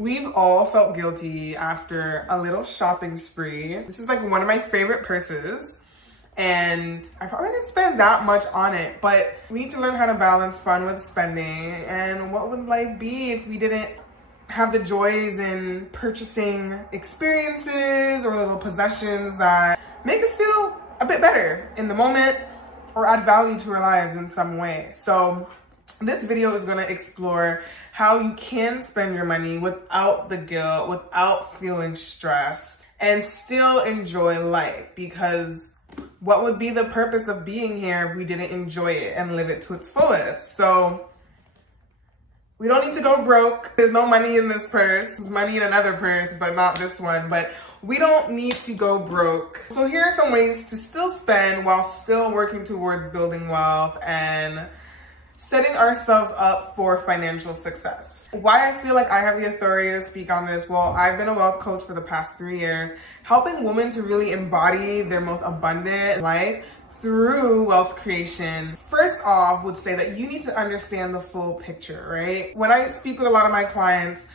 We've all felt guilty after a little shopping spree. This is like one of my favorite purses, and I probably didn't spend that much on it, but we need to learn how to balance fun with spending. And what would life be if we didn't have the joys in purchasing experiences or little possessions that make us feel a bit better in the moment or add value to our lives in some way? So this video is going to explore how you can spend your money without the guilt, without feeling stressed, and still enjoy life. Because what would be the purpose of being here if we didn't enjoy it and live it to its fullest? So we don't need to go broke. There's no money in this purse. There's money in another purse, but not this one. But we don't need to go broke. So here are some ways to still spend while still working towards building wealth and setting ourselves up for financial success. Why I feel like I have the authority to speak on this? Well, I've been a wealth coach for the past 3 years, helping women to really embody their most abundant life through wealth creation. First off, would say that you need to understand the full picture, right? When I speak with a lot of my clients,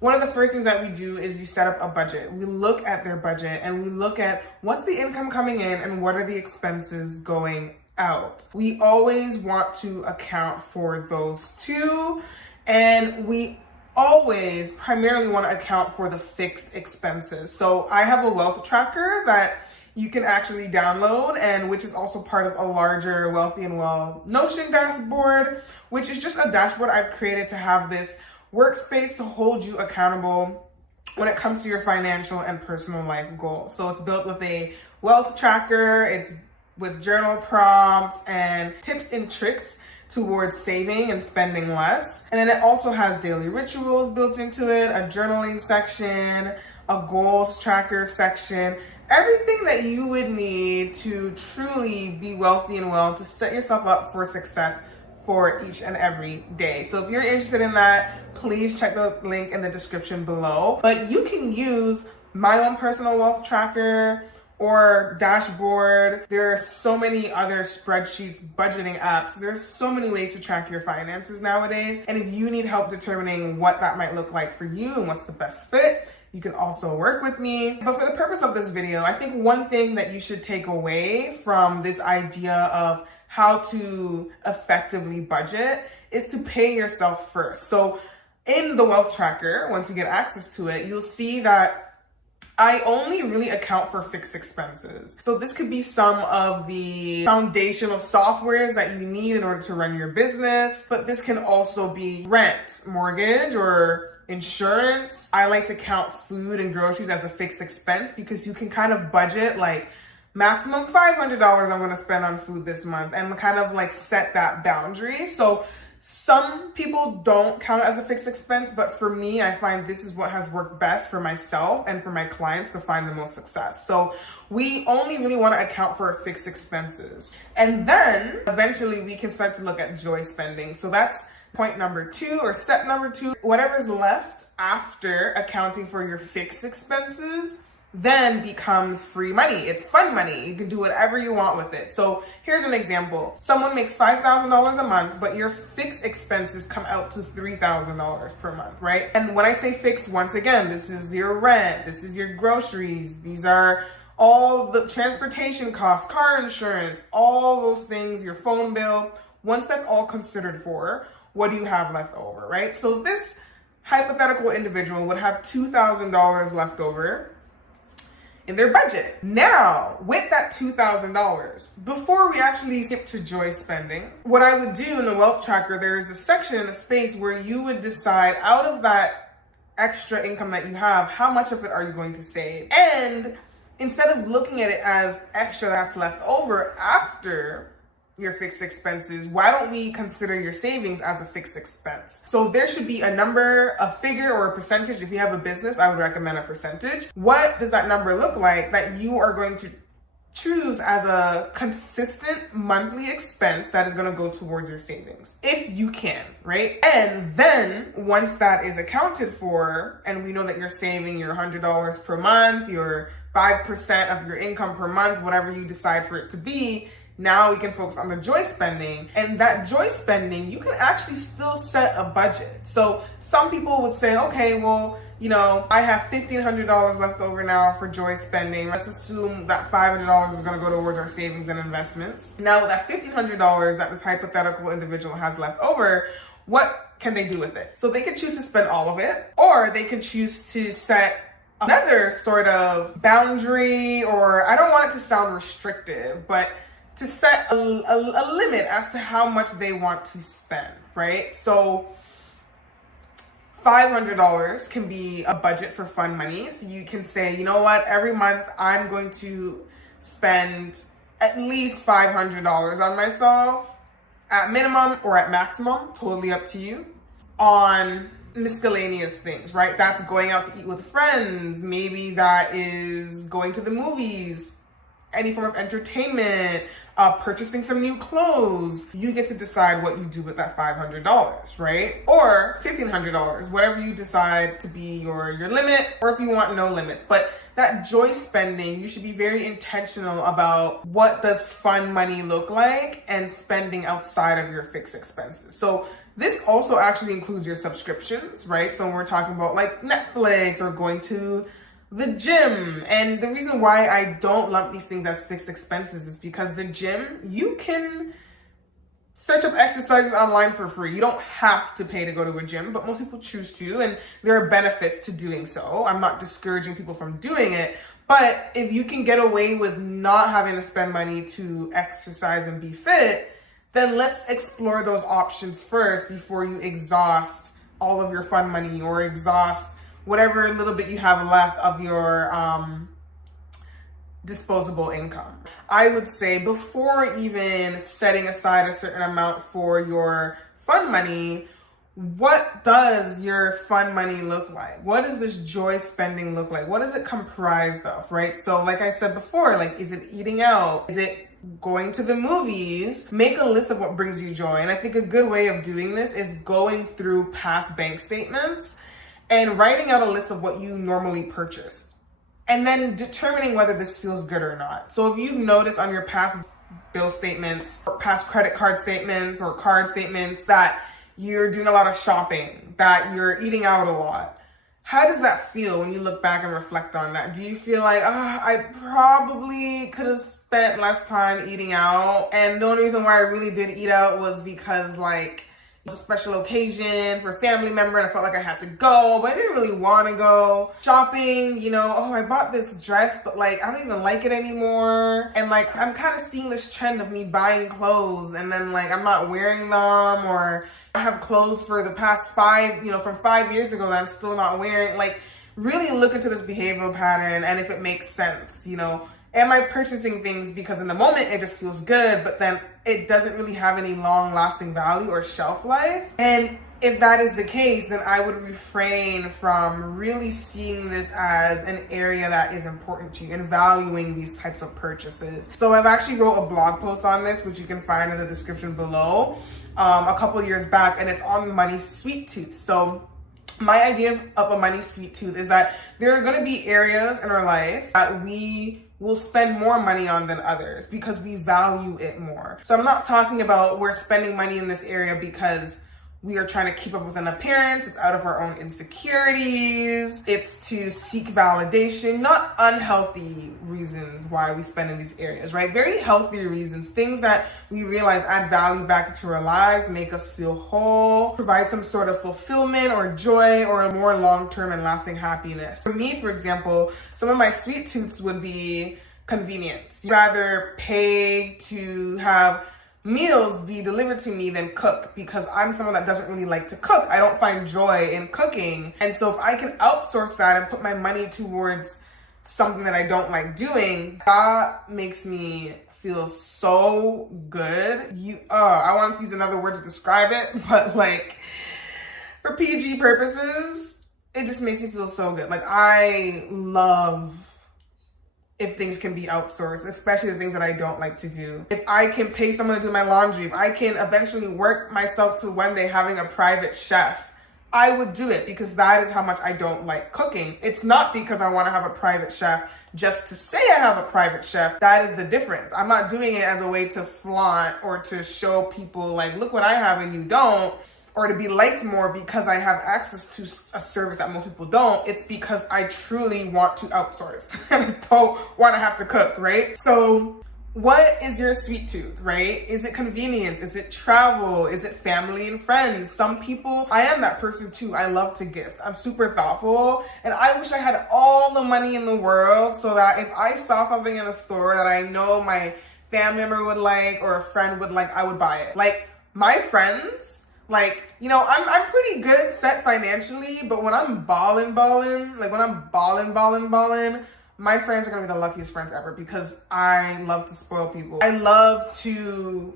one of the first things that we do is we set up a budget. We look at their budget and we look at what's the income coming in and what are the expenses going out. We always want to account for those two, and we always primarily want to account for the fixed expenses. So I have a wealth tracker that you can actually download, and which is also part of a larger Wealthy and Well Notion dashboard, which is just a dashboard I've created to have this workspace to hold you accountable when it comes to your financial and personal life goals. So it's built with a wealth tracker, it's with journal prompts and tips and tricks towards saving and spending less. And then it also has daily rituals built into it, a journaling section, a goals tracker section, everything that you would need to truly be wealthy and well, to set yourself up for success for each and every day. So if you're interested in that, please check the link in the description below. But you can use my own personal wealth tracker or dashboard. There are so many other spreadsheets, budgeting apps. There's so many ways to track your finances nowadays. And if you need help determining what that might look like for you and what's the best fit, you can also work with me. But for the purpose of this video, I think one thing that you should take away from this idea of how to effectively budget is to pay yourself first. So in the wealth tracker, once you get access to it, you'll see that I only really account for fixed expenses. So this could be some of the foundational softwares that you need in order to run your business, but this can also be rent, mortgage, or insurance. I like to count food and groceries as a fixed expense because you can kind of budget like maximum $500 I'm gonna spend on food this month and kind of like set that boundary. So some people don't count it as a fixed expense, but for me, I find this is what has worked best for myself and for my clients to find the most success. So we only really want to account for fixed expenses. And then eventually we can start to look at joy spending. So that's point number 2 or step number 2. Whatever's left after accounting for your fixed expenses then becomes free money. It's fun money. You can do whatever you want with it. So here's an example. Someone makes $5,000 a month, but your fixed expenses come out to $3,000 per month, right? And when I say fixed, once again, this is your rent, this is your groceries, these are all the transportation costs, car insurance, all those things, your phone bill. Once that's all considered for, what do you have left over, right? So this hypothetical individual would have $2,000 left over in their budget. Now, with that $2,000, before we actually skip to joy spending, what I would do in the wealth tracker, there is a section, a space where you would decide out of that extra income that you have, how much of it are you going to save? And instead of looking at it as extra that's left over after your fixed expenses, why don't we consider your savings as a fixed expense? So there should be a number, a figure, or a percentage. If you have a business, I would recommend a percentage. What does that number look like that you are going to choose as a consistent monthly expense that is going to go towards your savings, if you can, right? And then once that is accounted for, and we know that you're saving your $100 per month, your 5% of your income per month, whatever you decide for it to be, Now we can focus on the joy spending. And that joy spending, you can actually still set a budget. So some people would say, okay, well, you know, I have $1,500 left over now for joy spending. Let's assume that $500 is going to go towards our savings and investments. Now with that $1,500 that this hypothetical individual has left over, what can they do with it? So they can choose to spend all of it, or they can choose to set another sort of boundary, or I don't want it to sound restrictive, but to set a limit as to how much they want to spend, right? So $500 can be a budget for fun money. So you can say, you know what, every month I'm going to spend at least $500 on myself, at minimum or at maximum, totally up to you, on miscellaneous things, right? That's going out to eat with friends. Maybe that is going to the movies, any form of entertainment, purchasing some new clothes. You get to decide what you do with that $500, right? Or $1,500, whatever you decide to be your limit, or if you want no limits. But that joy spending, you should be very intentional about what does fun money look like and spending outside of your fixed expenses. So this also actually includes your subscriptions, right? So when we're talking about like Netflix or going to the gym. And the reason why I don't lump these things as fixed expenses is because the gym, you can search up exercises online for free. You don't have to pay to go to a gym, but most people choose to, and there are benefits to doing so. I'm not discouraging people from doing it, but if you can get away with not having to spend money to exercise and be fit, then let's explore those options first before you exhaust all of your fun money or exhaust whatever little bit you have left of your disposable income. I would say before even setting aside a certain amount for your fun money, what does your fun money look like? What does this joy spending look like? What is it comprised of, right? So like I said before, like, is it eating out? Is it going to the movies? Make a list of what brings you joy. And I think a good way of doing this is going through past bank statements and writing out a list of what you normally purchase, and then determining whether this feels good or not. So if you've noticed on your past bill statements or past credit card statements or card statements that you're doing a lot of shopping, that you're eating out a lot, how does that feel when you look back and reflect on that? Do you feel like, I probably could have spent less time eating out, and the only reason why I really did eat out was because like a special occasion for a family member and I felt like I had to go, but I didn't really want to go. Shopping, you know, oh, I bought this dress, but like I don't even like it anymore. And like I'm kind of seeing this trend of me buying clothes and then like I'm not wearing them, or I have clothes for the past from 5 years ago that I'm still not wearing. Like really look into this behavioral pattern and if it makes sense, you know. Am I purchasing things because in the moment it just feels good, but then it doesn't really have any long lasting value or shelf life? And if that is the case, then I would refrain from really seeing this as an area that is important to you and valuing these types of purchases. So I've actually wrote a blog post on this, which you can find in the description below, a couple years back, and it's on money sweet tooth. So my idea of a money sweet tooth is that there are going to be areas in our life that we will spend more money on than others because we value it more. So I'm not talking about we're spending money in this area because we are trying to keep up with an appearance. It's out of our own insecurities. It's to seek validation, not unhealthy reasons why we spend in these areas, right? Very healthy reasons, things that we realize add value back into our lives, make us feel whole, provide some sort of fulfillment or joy or a more long-term and lasting happiness. For me, for example, some of my sweet tooths would be convenience. You'd rather pay to have meals be delivered to me than cook, because I'm someone that doesn't really like to cook. I don't find joy in cooking. And so if I can outsource that and put my money towards something that I don't like doing, that makes me feel so good. I want to use another word to describe it, but like for PG purposes, it just makes me feel so good. Like I love if things can be outsourced, especially the things that I don't like to do. If I can pay someone to do my laundry, if I can eventually work myself to one day having a private chef I would do it because that is how much I don't like cooking. It's not because I want to have a private chef just to say I have a private chef. That is the difference. I'm not doing it as a way to flaunt or to show people like, look what I have and you don't, or to be liked more because I have access to a service that most people don't. It's because I truly want to outsource and I don't want to have to cook, right? So what is your sweet tooth, right? Is it convenience? Is it travel? Is it family and friends? Some people, I am that person too. I love to gift. I'm super thoughtful and I wish I had all the money in the world so that if I saw something in a store that I know my family member would like or a friend would like, I would buy it. Like my friends, like, you know, I'm pretty good set financially, but when I'm balling, my friends are gonna be the luckiest friends ever because I love to spoil people. I love to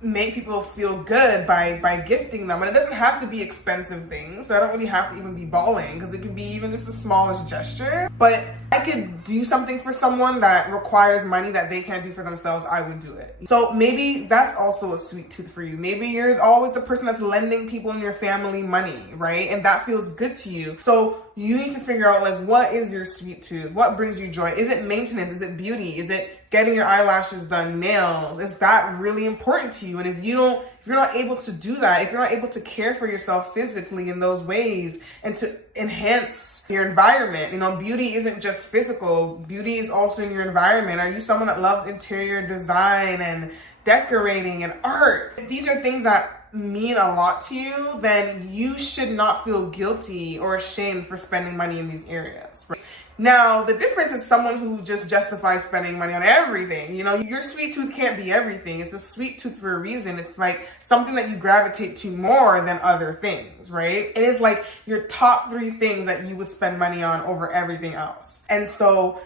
make people feel good by gifting them. And it doesn't have to be expensive things. So I don't really have to even be balling because it could be even just the smallest gesture. But I could do something for someone that requires money that they can't do for themselves. I would do it. So maybe that's also a sweet tooth for you. Maybe you're always the person that's lending people in your family money, right? And that feels good to you. So you need to figure out like, what is your sweet tooth? What brings you joy? Is it maintenance? Is it beauty? Is it getting your eyelashes done, nails? Is that really important to you? And if you're not able to do that, if you're not able to care for yourself physically in those ways and to enhance your environment, you know, beauty isn't just physical, beauty is also in your environment. Are you someone that loves interior design and decorating and art? If these are things that mean a lot to you, then you should not feel guilty or ashamed for spending money in these areas, right? Now, the difference is someone who just justifies spending money on everything. You know, your sweet tooth can't be everything. It's a sweet tooth for a reason. It's like something that you gravitate to more than other things, right? It is like your top 3 things that you would spend money on over everything else. And so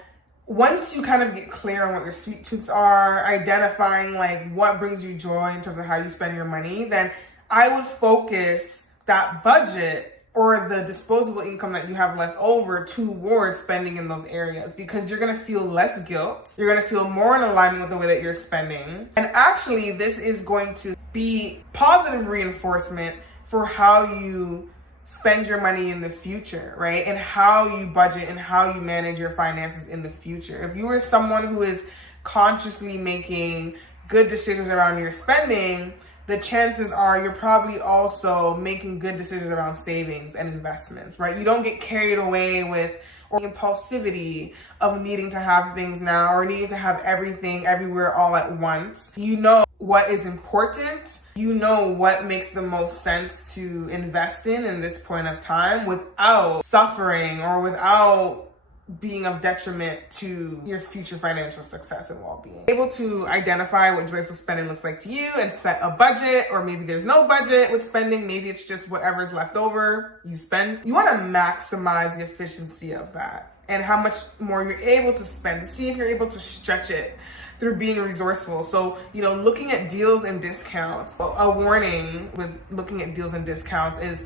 once you kind of get clear on what your sweet tooths are, identifying like what brings you joy in terms of how you spend your money, then I would focus that budget or the disposable income that you have left over towards spending in those areas, because you're gonna feel less guilt. You're gonna feel more in alignment with the way that you're spending. And actually, this is going to be positive reinforcement for how you spend your money in the future, right? And how you budget and how you manage your finances in the future. If you are someone who is consciously making good decisions around your spending, the chances are you're probably also making good decisions around savings and investments, right? You don't get carried away with or impulsivity of needing to have things now or needing to have everything everywhere all at once. You know what is important. You know what makes the most sense to invest in this point of time without suffering or without being of detriment to your future financial success and well-being. Able to identify what joyful spending looks like to you and set a budget, or maybe there's no budget with spending, maybe it's just whatever's left over you spend. You want to maximize the efficiency of that and how much more you're able to spend to see if you're able to stretch it through being resourceful. So, you know, looking at deals and discounts, a warning with looking at deals and discounts is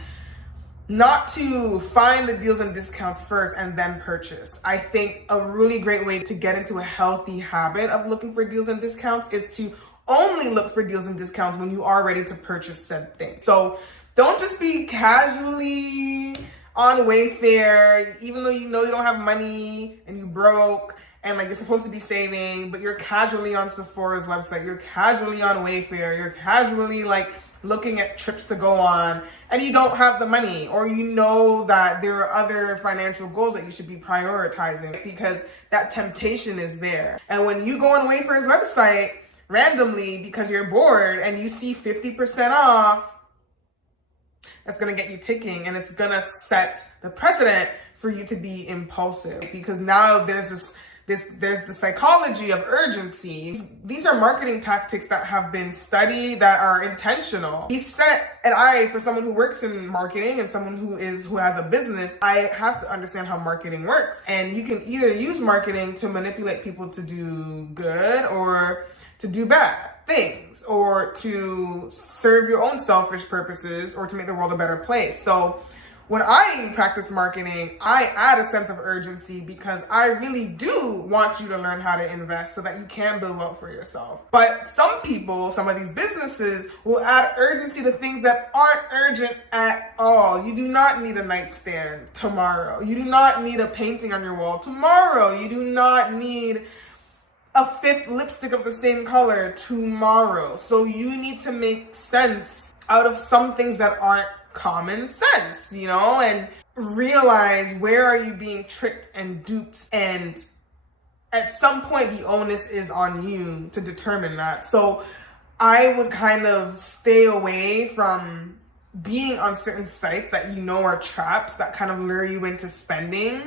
not to find the deals and discounts first and then purchase. I think a really great way to get into a healthy habit of looking for deals and discounts is to only look for deals and discounts when you are ready to purchase said thing. So don't just be casually on Wayfair, even though you know you don't have money and you broke and like you're supposed to be saving, but you're casually on Sephora's website, you're casually on Wayfair, you're casually like looking at trips to go on, and you don't have the money, or you know that there are other financial goals that you should be prioritizing, because that temptation is there. And when you go on Wayfair's website randomly because you're bored and you see 50% off, that's gonna get you ticking, and it's gonna set the precedent for you to be impulsive, because now there's the psychology of urgency. These are marketing tactics that have been studied, that are intentional. He set, and for someone who works in marketing and someone who has a business, I have to understand how marketing works. And you can either use marketing to manipulate people to do good or to do bad things, or to serve your own selfish purposes, or to make the world a better place. So when I practice marketing, I add a sense of urgency because I really do want you to learn how to invest so that you can build wealth for yourself. But some people, some of these businesses will add urgency to things that aren't urgent at all. You do not need a nightstand tomorrow. You do not need a painting on your wall tomorrow. You do not need a fifth lipstick of the same color tomorrow. So you need to make sense out of some things that aren't common sense, you know, and realize where are you being tricked and duped, and at some point the onus is on you to determine that. So I would kind of stay away from being on certain sites that you know are traps that kind of lure you into spending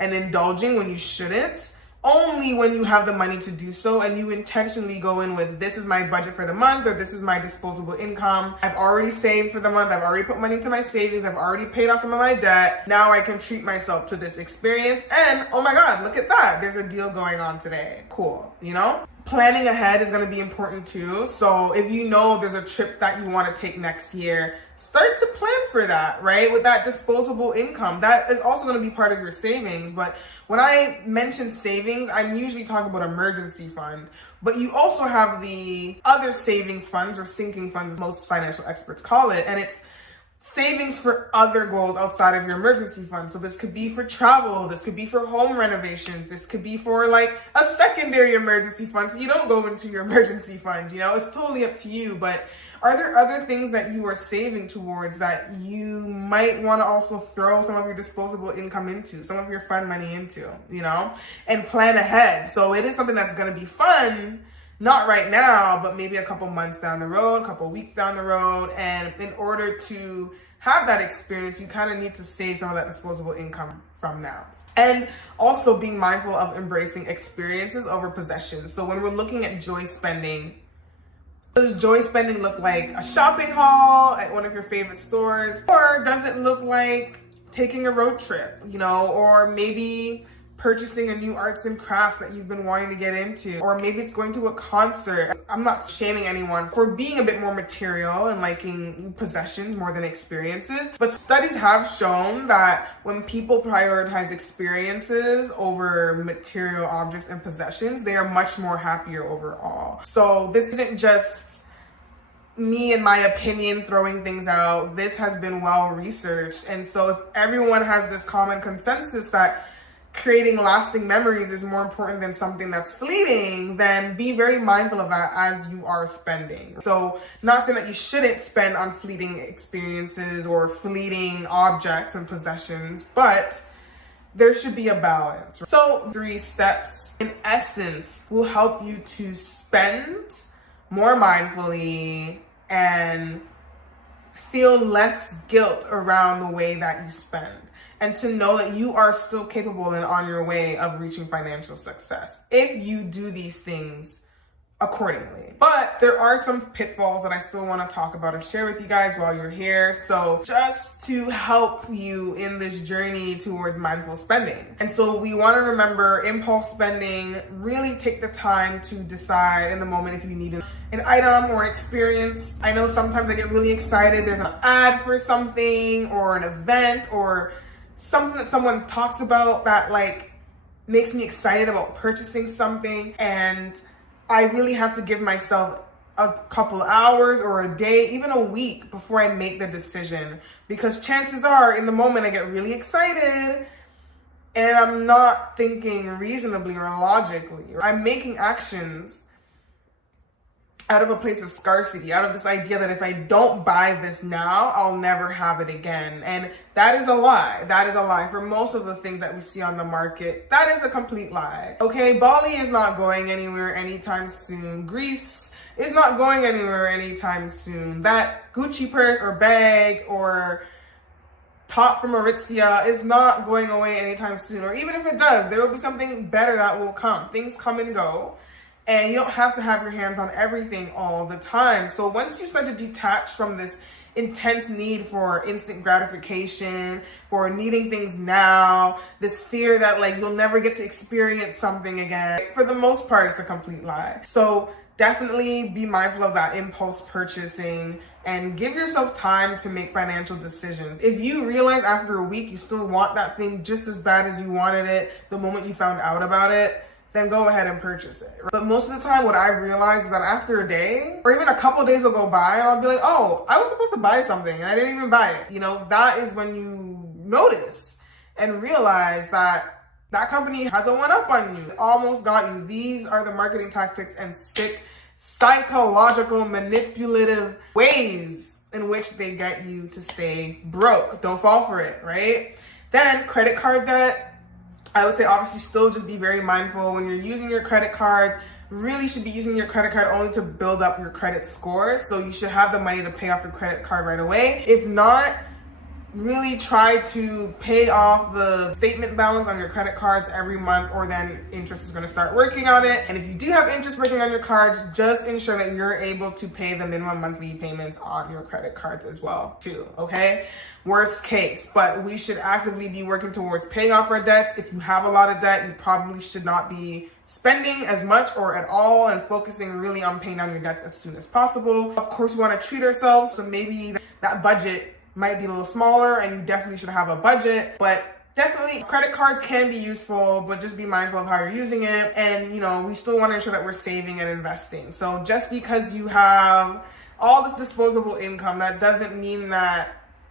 and indulging when you shouldn't. Only when you have the money to do so and you intentionally go in with, this is my budget for the month, or this is my disposable income. I've already saved for the month. I've already put money into my savings. I've already paid off some of my debt. Now I can treat myself to this experience. And oh my God, look at that. There's a deal going on today. Cool. You know? Planning ahead is going to be important too. So if you know there's a trip that you want to take next year, start to plan for that, right? With that disposable income. That is also going to be part of your savings. But when I mention savings, I'm usually talking about emergency fund. But you also have the other savings funds, or sinking funds, as most financial experts call it. And it's savings for other goals outside of your emergency fund. So this could be for travel, this could be for home renovations, this could be for like a secondary emergency fund, so you don't go into your emergency fund, you know, it's totally up to you. But are there other things that you are saving towards that you might want to also throw some of your disposable income into, some of your fun money into, you know, and plan ahead? So it is something that's going to be fun, not right now, but maybe a couple months down the road, a couple weeks down the road. And in order to have that experience, you kind of need to save some of that disposable income from now. And also being mindful of embracing experiences over possessions. So when we're looking at joy spending, does joy spending look like a shopping haul at one of your favorite stores? Or does it look like taking a road trip, you know, or maybe purchasing a new arts and crafts that you've been wanting to get into, or maybe it's going to a concert. I'm not shaming anyone for being a bit more material and liking possessions more than experiences, but studies have shown that when people prioritize experiences over material objects and possessions, they are much more happier overall. So this isn't just me, in my opinion, throwing things out. This has been well researched. And so if everyone has this common consensus that creating lasting memories is more important than something that's fleeting, then be very mindful of that as you are spending. So not saying that you shouldn't spend on fleeting experiences or fleeting objects and possessions, but there should be a balance. So 3 steps, in essence, will help you to spend more mindfully and feel less guilt around the way that you spend, and to know that you are still capable and on your way of reaching financial success if you do these things accordingly. But there are some pitfalls that I still want to talk about and share with you guys while you're here. So just to help you in this journey towards mindful spending. And so we want to remember impulse spending. Really take the time to decide in the moment if you need an item or an experience. I know sometimes I get really excited. There's an ad for something or an event or something that someone talks about that like makes me excited about purchasing something, and I really have to give myself a couple hours or a day, even a week before I make the decision, because chances are in the moment I get really excited and I'm not thinking reasonably or logically. I'm making actions out of a place of scarcity, out of this idea that if I don't buy this now, I'll never have it again. And that is a lie. That is a lie for most of the things that we see on the market. That is a complete lie. Okay, Bali is not going anywhere anytime soon. Greece is not going anywhere anytime soon. That Gucci purse or bag or top from Aritzia is not going away anytime soon. Or even if it does, there will be something better that will come. Things come and go. And you don't have to have your hands on everything all the time. So once you start to detach from this intense need for instant gratification, for needing things now, this fear that like you'll never get to experience something again, for the most part, it's a complete lie. So definitely be mindful of that impulse purchasing. and give yourself time to make financial decisions. If you realize after a week you still want that thing just as bad as you wanted it the moment you found out about it, then go ahead and purchase it. But most of the time, what I've realized is that after a day, or even a couple days will go by, and I'll be like, oh, I was supposed to buy something, and I didn't even buy it. You know, that is when you notice and realize that that company has a one-up on you. It almost got you. These are the marketing tactics and sick, psychological, manipulative ways in which they get you to stay broke. Don't fall for it, right? Then credit card debt. I would say obviously still just be very mindful when you're using your credit card. Really should be using your credit card only to build up your credit score. So you should have the money to pay off your credit card right away. If not, really try to pay off the statement balance on your credit cards every month, or then interest is going to start working on it. And if you do have interest working on your cards, just ensure that you're able to pay the minimum monthly payments on your credit cards as well too, okay? Worst case, but we should actively be working towards paying off our debts. If you have a lot of debt, you probably should not be spending as much or at all, and focusing really on paying down your debts as soon as possible. Of course, we want to treat ourselves, so maybe that budget might be a little smaller, and you definitely should have a budget. But definitely credit cards can be useful, but just be mindful of how you're using it. And you know, we still want to ensure that we're saving and investing. So just because you have all this disposable income, that doesn't mean that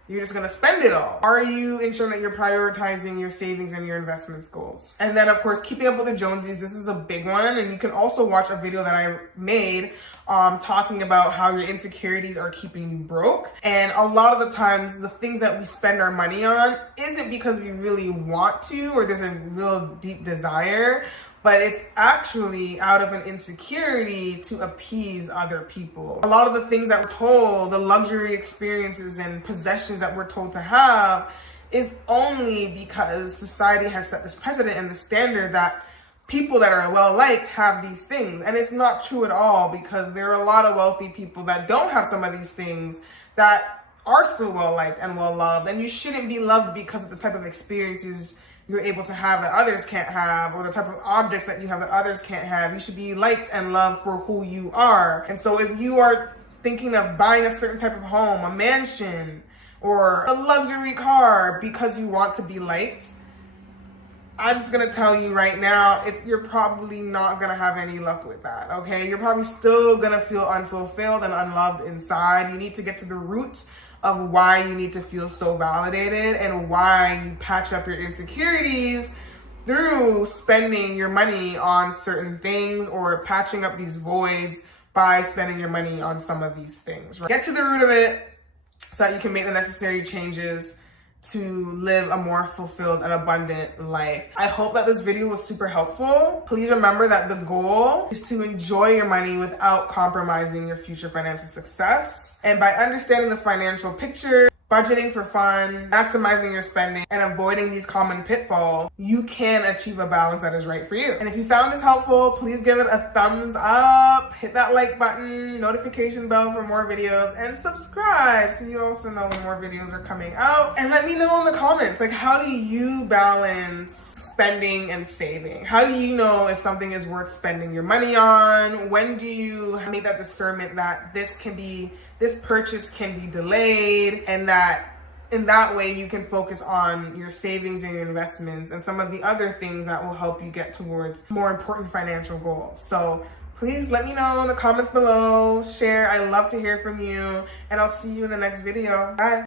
you're just gonna spend it all. Are you ensuring that you're prioritizing your savings and your investments goals? And then of course, keeping up with the Jonesies. This is a big one. And you can also watch a video that I made talking about how your insecurities are keeping you broke. And a lot of the times, the things that we spend our money on isn't because we really want to, or there's a real deep desire, but it's actually out of an insecurity to appease other people. A lot of the things that we're told, the luxury experiences and possessions that we're told to have, is only because society has set this precedent and the standard that people that are well-liked have these things. And it's not true at all, because there are a lot of wealthy people that don't have some of these things that are still well-liked and well-loved. And you shouldn't be loved because of the type of experiences you're able to have that others can't have, or the type of objects that you have that others can't have. You should be liked and loved for who you are. And so if you are thinking of buying a certain type of home, a mansion, or a luxury car because you want to be liked, I'm just gonna tell you right now, you're probably not gonna have any luck with that, okay? You're probably still gonna feel unfulfilled and unloved inside. You need to get to the root of why you need to feel so validated, and why you patch up your insecurities through spending your money on certain things, or patching up these voids by spending your money on some of these things, right? Get to the root of it so that you can make the necessary changes to live a more fulfilled and abundant life. I hope that this video was super helpful. Please remember that the goal is to enjoy your money without compromising your future financial success. And by understanding the financial picture, budgeting for fun, maximizing your spending, and avoiding these common pitfalls, you can achieve a balance that is right for you. And if you found this helpful, please give it a thumbs up, hit that like button, notification bell for more videos, and subscribe so you also know when more videos are coming out. And let me know in the comments, like, how do you balance spending and saving? How do you know if something is worth spending your money on? When do you make that discernment that this purchase can be delayed, and that in that way you can focus on your savings and your investments and some of the other things that will help you get towards more important financial goals. So please let me know in the comments below, share. I love to hear from you, and I'll see you in the next video. Bye.